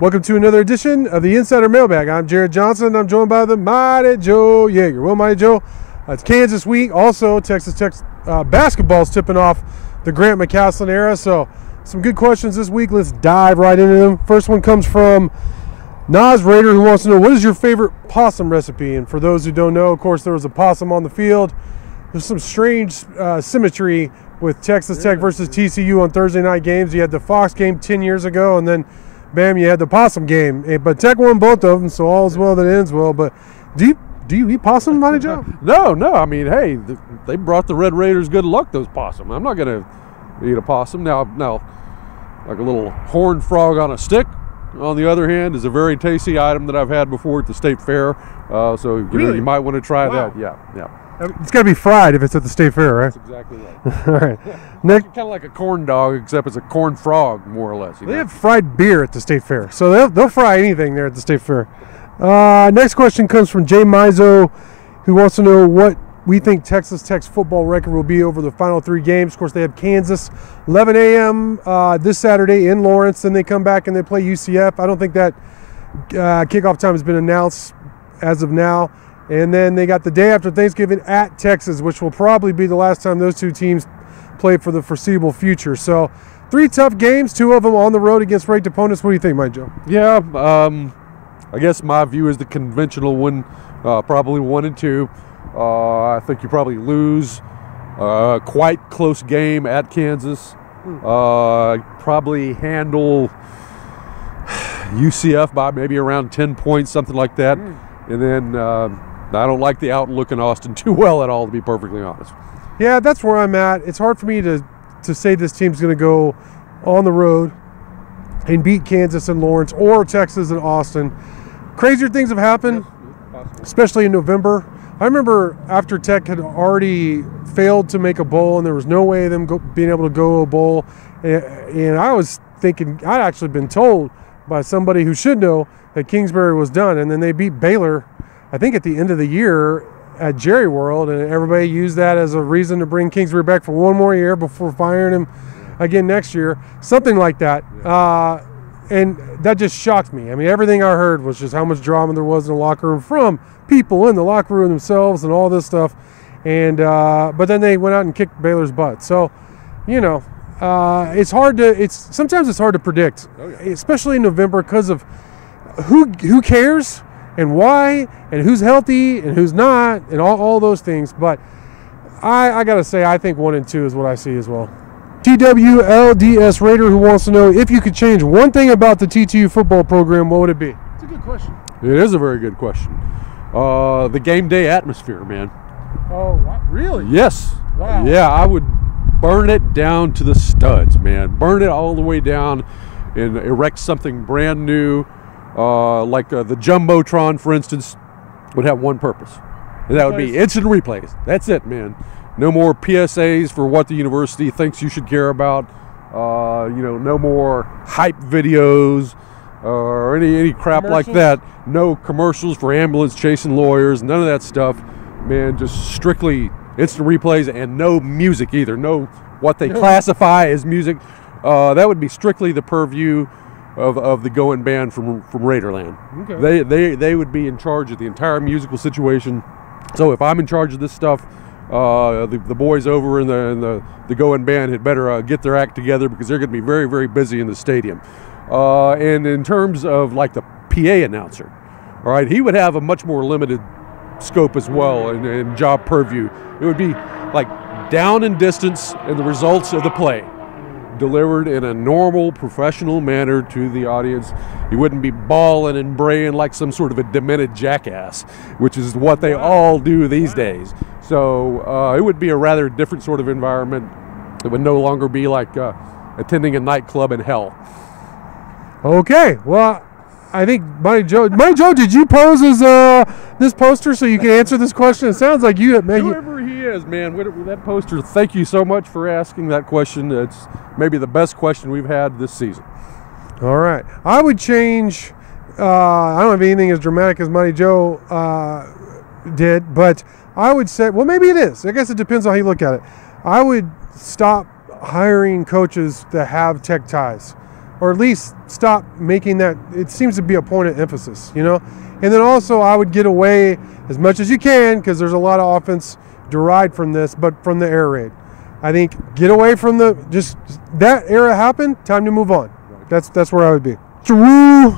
Welcome to another edition of the Insider Mailbag. I'm Jared Johnson. I'm joined by the Mighty Joe Yeager. Well, Mighty Joe, it's Kansas week. Also, Texas Tech basketball's tipping off the Grant McCaslin era. So, some good questions this week. Let's dive right into them. First one comes from Nas Raider, who wants to know, what is your favorite possum recipe? And for those who don't know, of course, there was a possum on the field. There's some strange symmetry with Texas Tech versus TCU on Thursday night games. You had the Fox game 10 years ago, and then bam, you had the possum game. But Tech won both of them, so all's well that ends well. But do you eat possum, Mighty Joe? No. I mean, hey, they brought the Red Raiders good luck, those possum. I'm not going to eat a possum. Now, like a little horned frog on a stick, on the other hand, is a very tasty item that I've had before at the State Fair. So you might want to try that. Yeah. It's got to be fried if it's at the State Fair, right? That's exactly right. All right. Next, kind of like a corn dog, except it's a corn frog, more or less. They have fried beer at the State Fair, so they'll fry anything there at the State Fair. Next question comes from Jay Mizo, who wants to know what we think Texas Tech's football record will be over the final 3 games. Of course, they have Kansas, 11 a.m. This Saturday in Lawrence. Then they come back and they play UCF. I don't think that kickoff time has been announced as of now. And then they got the day after Thanksgiving at Texas, which will probably be the last time those two teams play for the foreseeable future. So 3 tough games, 2 of them on the road against ranked opponents. What do you think, Mike Joe? Yeah, I guess my view is the conventional one, probably 1 and 2. I think you probably lose quite close game at Kansas. Probably handle UCF by maybe around 10 points, something like that. And then I don't like the outlook in Austin too well at all, to be perfectly honest. Yeah, that's where I'm at. It's hard for me to say this team's going to go on the road and beat Kansas and Lawrence or Texas and Austin. Crazier things have happened, especially in November. I remember after Tech had already failed to make a bowl and there was no way of them being able to go to a bowl. And I was thinking, I'd actually been told by somebody who should know that Kingsbury was done. And then they beat Baylor, I think at the end of the year at Jerry World, and everybody used that as a reason to bring Kingsbury back for 1 more year before firing him again next year, something like that. And that just shocked me. I mean, everything I heard was just how much drama there was in the locker room from people in the locker room themselves and all this stuff. And but then they went out and kicked Baylor's butt. So, sometimes it's hard to predict, especially in November, because of who cares and why and who's healthy and who's not and all those things. But I got to say, I think 1 and 2 is what I see as well. TWLDS Raider, who wants to know, if you could change one thing about the TTU football program, what would it be? It's a good question. It is a very good question. The game day atmosphere, man. Oh, what? Really? Yes. Wow. Yeah, I would burn it down to the studs, man. Burn it all the way down and erect something brand new. Like the Jumbotron, for instance, would have one purpose. And that would be instant replays. That's it, man. No more PSAs for what the university thinks you should care about. No more hype videos or any crap like that. No commercials for ambulance chasing lawyers. None of that stuff, man. Just strictly instant replays and no music either. No what they classify as music. That would be strictly the purview of the going band from Raiderland. Okay. They would be in charge of the entire musical situation. So if I'm in charge of this stuff, the boys over in the going band had better get their act together, because they're going to be very, very busy in the stadium. And in terms of like the PA announcer, all right, he would have a much more limited scope as well and job purview. It would be like down and distance and the results of the play delivered in a normal, professional manner to the audience. He wouldn't be bawling and braying like some sort of a demented jackass, which is what they all do these days. So it would be a rather different sort of environment. It would no longer be like attending a nightclub in hell. Okay, well, I think Mighty Joe, did you pose as this poster so you can answer this question? It sounds like you, man. Whoever he is, man, that poster, thank you so much for asking that question. It's maybe the best question we've had this season. All right. I would change, I don't have anything as dramatic as Mighty Joe did, but I would say, well, maybe it is. I guess it depends on how you look at it. I would stop hiring coaches that have Tech ties. or at least stop making that. It seems to be a point of emphasis, you know. And then also I would get away as much as you can, because there's a lot of offense derived from this, but from the air raid. I think get away from just that era happened, time to move on. That's where I would be. Drew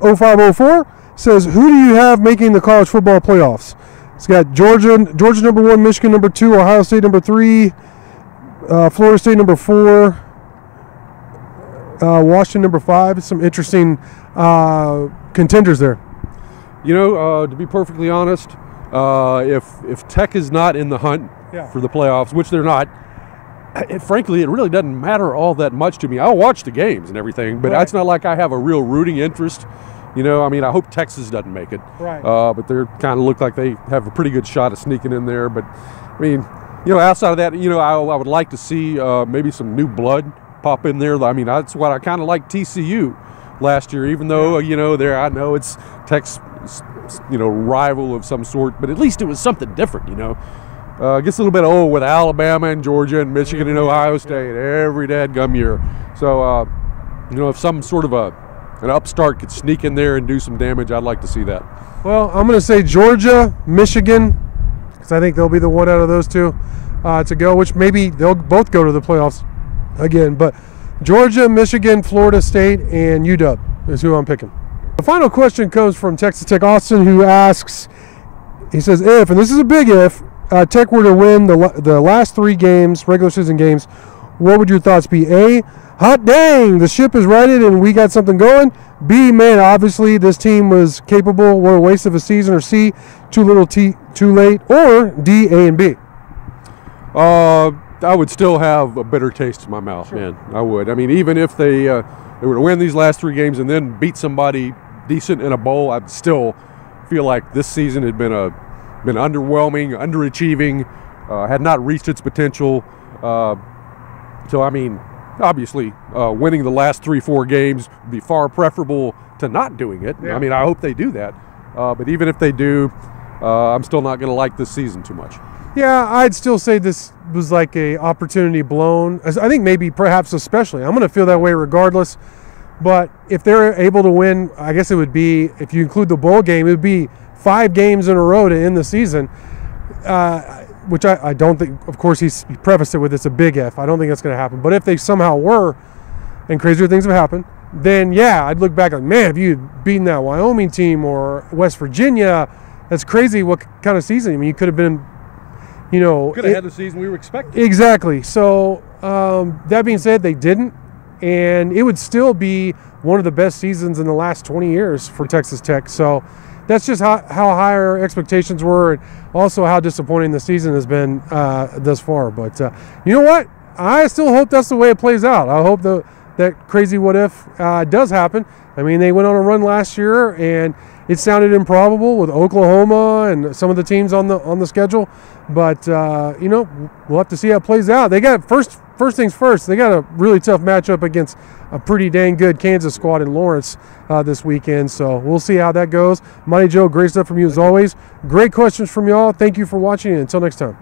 0504 says, who do you have making the college football playoffs? It's got Georgia number 1, Michigan number 2, Ohio State number 3, Florida State number 4, Washington number 5. Some interesting contenders there. You know, to be perfectly honest, if Tech is not in the hunt for the playoffs, which they're not, frankly, it really doesn't matter all that much to me. I'll watch the games and everything, but it's not like I have a real rooting interest. You know, I mean, I hope Texas doesn't make it. Right. But they kind of look like they have a pretty good shot of sneaking in there. But, I mean, you know, outside of that, you know, I would like to see maybe some new blood pop in there. I mean, that's what I kind of liked TCU last year, even though, you know, I know it's Tech's, you know, rival of some sort, but at least it was something different, you know. Gets a little bit old with Alabama and Georgia and Michigan and Ohio State every dadgum year. So, you know, if some sort of an upstart could sneak in there and do some damage, I'd like to see that. Well, I'm going to say Georgia, Michigan, because I think they'll be the one out of those two to go, which maybe they'll both go to the playoffs again. But Georgia, Michigan, Florida State, and UW is who I'm picking. The final question comes from Texas Tech Austin, who asks, he says, if, and this is a big if, Tech were to win the last 3 games, regular season games, what would your thoughts be? A, hot dang, the ship is righted and we got something going. B, man, obviously this team was capable, what a waste of a season. Or C, too little, too late. Or D, A, and B. I would still have a bitter taste in my mouth, man. I would. I mean, even if they were to win these last 3 games and then beat somebody decent in a bowl, I'd still feel like this season had been underwhelming, underachieving, had not reached its potential. So, I mean, obviously, winning the last 3-4 games would be far preferable to not doing it. Yeah. I mean, I hope they do that. But even if they do, I'm still not going to like this season too much. Yeah, I'd still say this was like a opportunity blown. I think maybe perhaps especially. I'm going to feel that way regardless. But if they're able to win, I guess it would be, if you include the bowl game, it would be 5 games in a row to end the season, which I don't think, of course, he prefaced it with it's a big if. I don't think that's going to happen. But if they somehow were, and crazier things have happened, then yeah, I'd look back like, man, if you had beaten that Wyoming team or West Virginia, that's crazy what kind of season. I mean, you could have been, you know. Could have had the season we were expecting. Exactly. So that being said, they didn't. And it would still be one of the best seasons in the last 20 years for Texas Tech. So that's just how high our expectations were, and also how disappointing the season has been thus far. But you know what? I still hope that's the way it plays out. I hope that crazy what if does happen. I mean, they went on a run last year, and it sounded improbable with Oklahoma and some of the teams on the schedule. But you know, we'll have to see how it plays out. They got first things first. They got a really tough matchup against a pretty dang good Kansas squad in Lawrence this weekend. So we'll see how that goes. Monty Joe, great stuff from you as always. Great questions from y'all. Thank you for watching, and until next time.